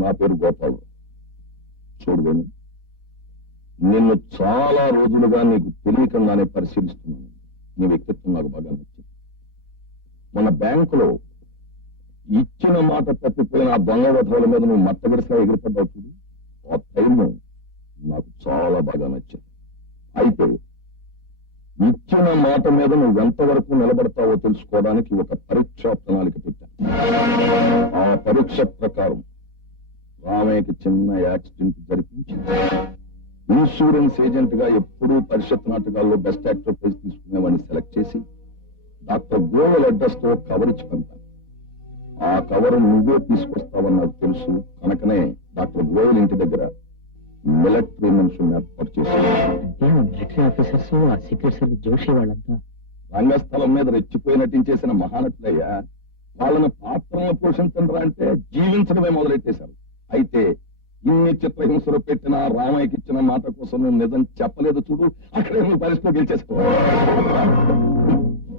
నా పేరు గోపాల్. చూడవేను, నిన్ను చాలా రోజులుగా నీకు తెలియకుండానే పరిశీలిస్తున్నాను. నీ వ్యక్తిత్వం నాకు బాగా నచ్చింది. మన బ్యాంకులో ఇచ్చిన మాట తప్పిపోయిన ఆ దొంగ వధవుల మీద నువ్వు మట్టగడిసిగా ఎగిరిపడ్డావు చూడు, ఆ టైము నాకు చాలా బాగా నచ్చింది. అయితే ఇచ్చిన మాట మీద నువ్వు ఎంతవరకు నిలబడతావో తెలుసుకోవడానికి ఒక పరీక్షా ప్రణాళిక పెట్టాను. ఆ పరీక్ష ప్రకారం రామయ్యకి చిన్న యాక్సిడెంట్ జరిపించి ఇన్సూరెన్స్ ఏజెంట్ గా ఎప్పుడూ పరిషత్ నాటకాల్లో బెస్ట్ యాక్టర్ ప్రైజ్ తీసుకునేవాడిని సెలెక్ట్ చేసి డాక్టర్ గోయల్ అడ్రస్ తో కవర్ ఇచ్చి పంపాను. ఆ కవర్ నువ్వే తీసుకొస్తావని నాకు తెలుసు కనుకనే డాక్టర్ గోయల్ ఇంటి దగ్గర మిలిటరీ మనుషుల్ని ఏర్పాటు చేశాను. మిలిటరీ ఆఫీసర్స్, ఆ సీక్రెట్ సర్వీస్ జోషి వాళ్ళంతా రంగస్థలం మీద రెచ్చిపోయి నటించేసిన మహానటులయ్యా. వాళ్ళని పాత్రలను పోషించరా అంటే జీవించడమే మొదలెట్టేశారు. అయితే ఇన్ని చిత్రహింసలు పెట్టిన రామయ్యకి ఇచ్చిన మాట కోసం నువ్వు నిజం చెప్పలేదు చూడు, అక్కడే నువ్వు పరిస్థితిలో గెలిచేసుకో.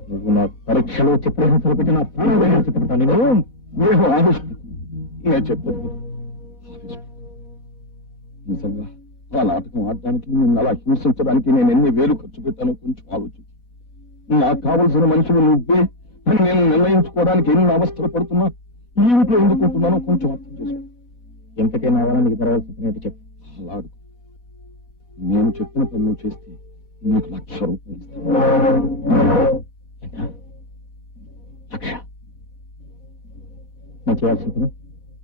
నువ్వు నా పరీక్షలో చిత్రహింసలు పెట్టిన నేను చెప్పలేదు. నిజంగా ఆ నాటకం ఆడడానికి నిన్ను అలా హింసించడానికి నేను ఎన్ని వేలు ఖర్చు పెట్టానో కొంచెం ఆలోచించు. నాకు కావలసిన మనుషులు నువ్వే అని నేను నిర్ణయించుకోవడానికి ఎన్ని అవస్థలు పడుతున్నా, ఈ ఇంట్లో ఎందుకుంటున్నానో కొంచెం అర్థం చేసుకో. ఎంతకైనా అవడానికి తెరవలసిన చెప్పు. అలా అడుగు. నేను చెప్పిన పని నువ్వు చేస్తే నీకు ₹1,00,000 ఇస్తాను. నేను చేయాల్సిన పని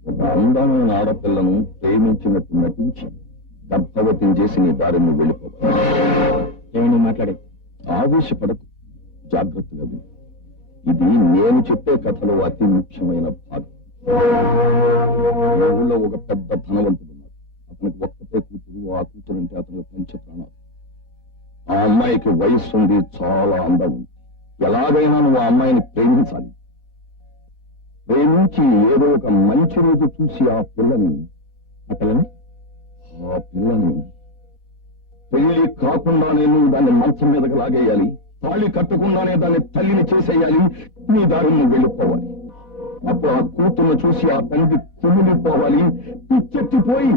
ఒక అందమైన ఆడపిల్లను ప్రేమించినట్టు నటించి గర్భవతిని చేసి నీ దారిని వెళ్ళిపోవాలి. ఏమని మాట్లాడే? ఆవేశపడకు, జాగ్రత్తగా విను. ఇది నేను చెప్పే కథలో అతి ముఖ్యమైన భాగం. ఊళ్ళో ఒక పెద్ద ధనవంతుడు ఉన్నాడు. అతనికి ఒక్కటే కూతురు. ఆ కూతురు అంటే అతనికి పంచ ప్రాణాలు. ఆ అమ్మాయికి వయస్సు ఉంది, చాలా అందం ఉంది. ఎలాగైనా నువ్వు ఆ అమ్మాయిని ప్రేమించాలి. ప్రేమించి ఏదో ఒక మంచి రోజు చూసి ఆ పిల్లని పెళ్లి కాకుండానే నువ్వు దాన్ని మంచం మీదకి లాగేయాలి. తాళి కట్టకుండానే దాన్ని తల్లిని చేసేయాలి. నీ దారిని నువ్వు వెళ్ళిపోవాలి. అప్పుడు ఆ కూతుర్ను చూసి ఆ తండ్రి కుమిలిపోవాలి. పిచ్చెత్తిపోయి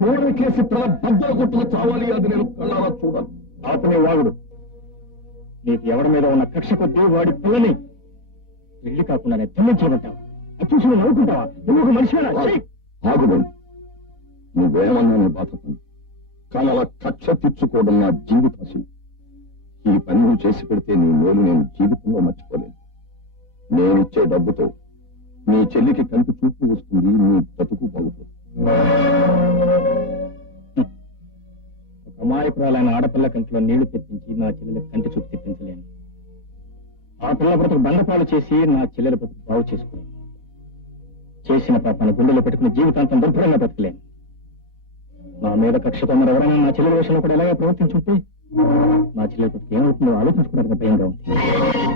గోడకేసి తల బద్దలు కొట్టుకు చావాలి. అది నేను కళ్ళారా చూడాలి. అతని వాగుడు. నీకు ఎవరి మీద ఉన్న కక్ష కొద్దీ వాడి పిల్లని పెళ్లి కాకుండానే తల్లి చేయమంటావా? అది చూసి నువ్వు నవ్వుకుంటావా? నువ్వు ఒక మనిషి. ఆగుబడి, నువ్వేమన్నా నీ బాధపడి, కానీ అలా కక్ష తీర్చుకోవడం నా జీవితాశయం. ఈ పని నువ్వు చేసి పెడితే నీ మేలు నేను జీవితంలో మర్చిపోలేను. నేనిచ్చే డబ్బుతో నీ చెల్లికి కంటి చూపు వస్తుంది, నీ బతుకు బాగుతుంది. ఒక అమాయకురాలైన ఆడపిల్ల కంటిలో నీళ్లు తెప్పించి నా చెల్లెల కంటి చూపు తెప్పించలేను. ఆ పిల్ల బ్రతుకు బండపాలు చేసి నా చెల్లెల బ్రతుకు బాగు చేసుకోలేను. చేసిన పాపాన్ని గుండెలో పెట్టుకుని జీవితాంతం దుర్భరంగా బతకలేను. నా మీద కక్షతో మరి ఎవరైనా నా చెల్లెల విషయంలో కూడా ఎలాగే ప్రవర్తించుంటే నా చెల్లెల బ్రతుకు ఏమవుతుందో ఆలోచించుకోవడానికి భయంగా ఉంది.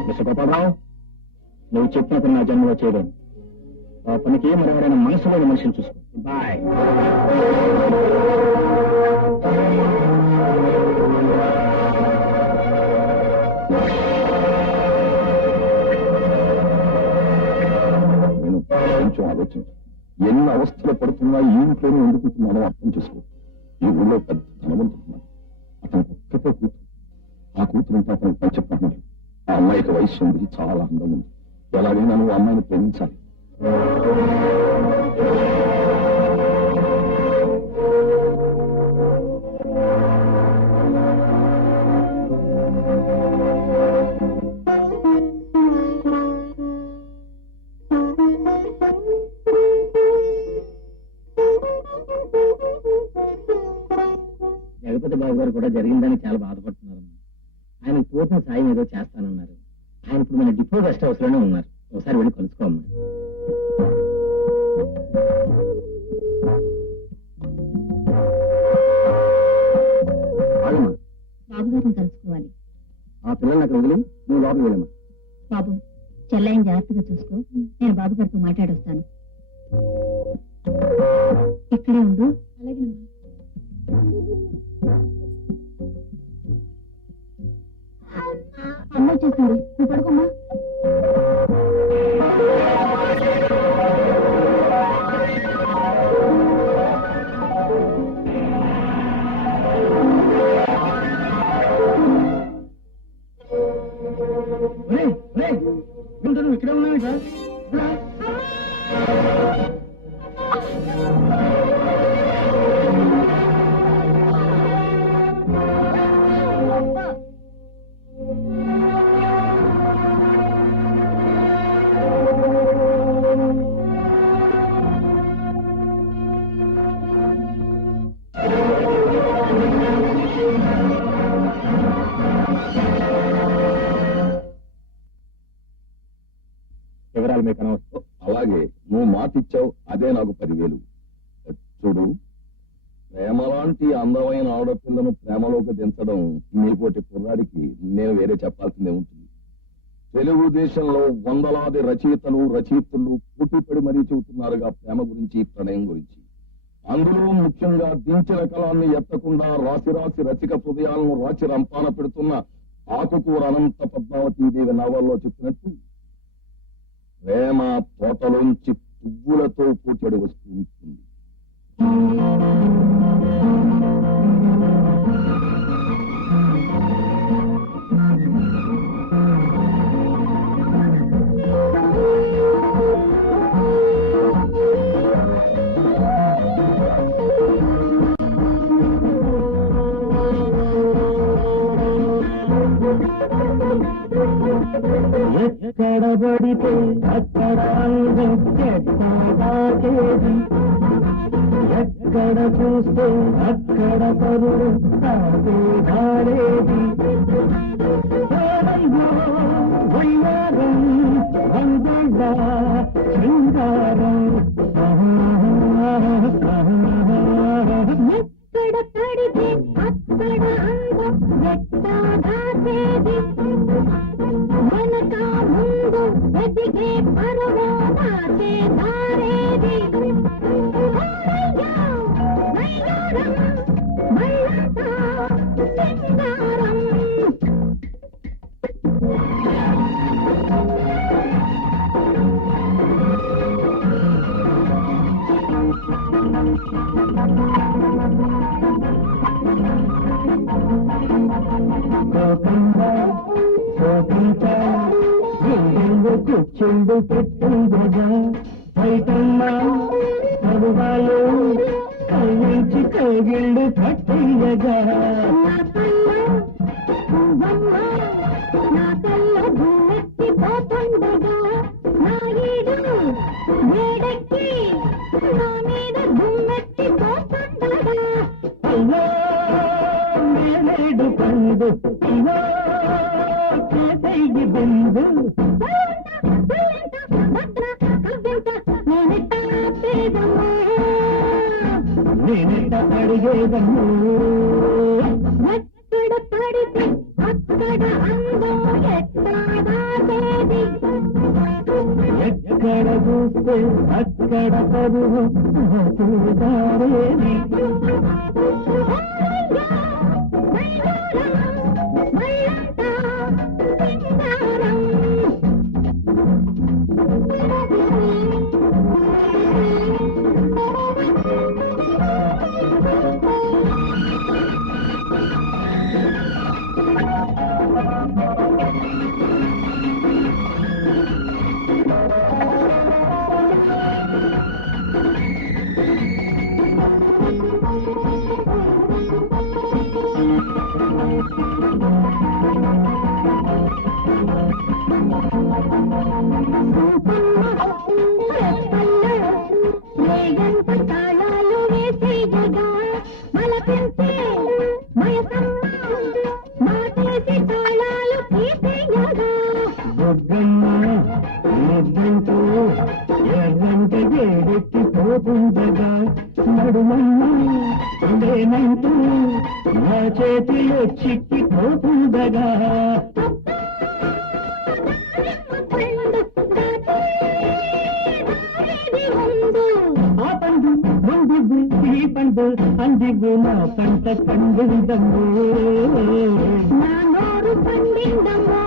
మిస్టర్ గోపాలరావు, నువ్వు చెప్పిన పని నా జన్మలో చేయలేను. ఆ పనికి మరి ఎవరైనా మనసులోని మనిషిని చూసుకో. బాయ్. కొంచెం ఆలోచించు. ఎన్ని అవస్థలు పడుతున్నా ఈ ఇంట్లోనే ఎందుకుంటున్నానో అర్థం చేసుకో. ఈ ఊళ్ళో పెద్ద ధనవంతుడున్నాడు. అతనికి ఒక్కటే కూతురు. ఆ కూతురు అంటే అతనికి పంచప్రాణాలు. ఆ అమ్మాయికి వయస్సు ఉంది, చాలా అందం ఉంది. ఎలాగైనా నువ్వు అమ్మాయిని ప్రేమించాలి. జగపతి బాబు గారు కూడా జరిగిందని చాలా బాధపడుతున్నారు. ఆయన తోచిన సాయం ఏదో చేస్తానన్నారు. ఆయన ఇప్పుడు మన డిపో గెస్ట్ హౌస్ లోనే ఉన్నారు. ఒకసారి వెళ్ళి కలుసుకోమ్మా. బాబు గారిని కలుసుకోవాలి. ఆ పిల్లల్ని అక్కడ వదిలి నువ్వు లోపలికి వెళ్ళమ్మా. బాబు, చెల్లయ్యని జాగ్రత్తగా చూసుకో. నేను బాబు గారితో మాట్లాడొస్తాను. ఇక్కడే ఉండు. అలాగేనమ్మా. అమ్మ వచ్చేసింది. నువ్వు పడుకోమ్మా. ఇచ్చావు, అదే నాకు 10,000. చూడు, ప్రేమ లాంటి అందమైన ఆడపిల్లను ప్రేమలోకి దించడం నీకోటి కుర్రాడికి నేను వేరే చెప్పాల్సిందే ఉంటుంది. తెలుగుదేశంలో వందలాది రచయితలు పుట్టిపడి మరీ చెబుతున్నారుగా ప్రేమ గురించి, ప్రణయం గురించి. అందులో ముఖ్యంగా దించిన కళాన్ని ఎత్తకుండా రాసి రసిక హృదయాలను రాచి రంపాన పెడుతున్న ఆకుకూర అనంత పద్మావతీదేవి నవల్లో చెప్పినట్టు ప్రేమ తోటలోంచి పువ్వులతో పోటెడు వస్తూ ఉంటుంది. ఎక్కడ పడితే అక్కడ ఎక్కడాకేది, ఎక్కడ చూస్తే అక్కడ పరుడు కాదేది. వయ్యారం వందల శృంగారం ఎక్కడ పడితే అక్కడ అందం ఎక్కడాకేది, వెనక ముందు ఎదిగే పరువు నాకే దారేది. మయ్యారం మళ్ళంతా సింగారం. కూర్చుండు పెట్టిందగా బయటమ్మా పరువాలు కళ్ళించి కగిళ్ళు పట్టిందగా. నా కళ్ళ పువ్వమ్మ, నా కళ్ళ భూమెత్తి పోతుండగా, నా ఈడు వేడెక్కి నా మీద భూమెత్తి పోతుండగా. అయ్యో మేలేడు పండు ఇలా చేతైగి బిందు. నేనెట్ట అడిగేదమ్మో, ఎక్కడ పడితే అక్కడ అందం ఎక్కడాకేది, ఎక్కడ చూస్తే అక్కడ పరువు దారేది. మళ్ళంతా సింగారం. వేగంత తాళాలు వేసేయగా, మలపించే మయసమ్మ మాటేసి తాళాలు తీసేయగా. బొగ్గమ్మ ముద్దంటూ ఎర్రంట ఏడెక్కి పోతుండగా, నడుమమ్మ లేనంటూ నా చేతిలో చిక్కి పోతుండగా. ఆ పండు ముందు ఈ పండు అందిగు నా పంట పండిందమ్మో, నా నోరు పండిందమ్మో.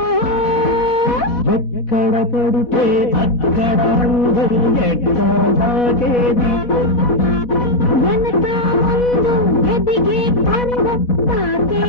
ఎక్కడ పడితే అక్కడ అందరూ ఎక్కడాకేది, వెనక ముందు ఎదిగే పరువు నాకే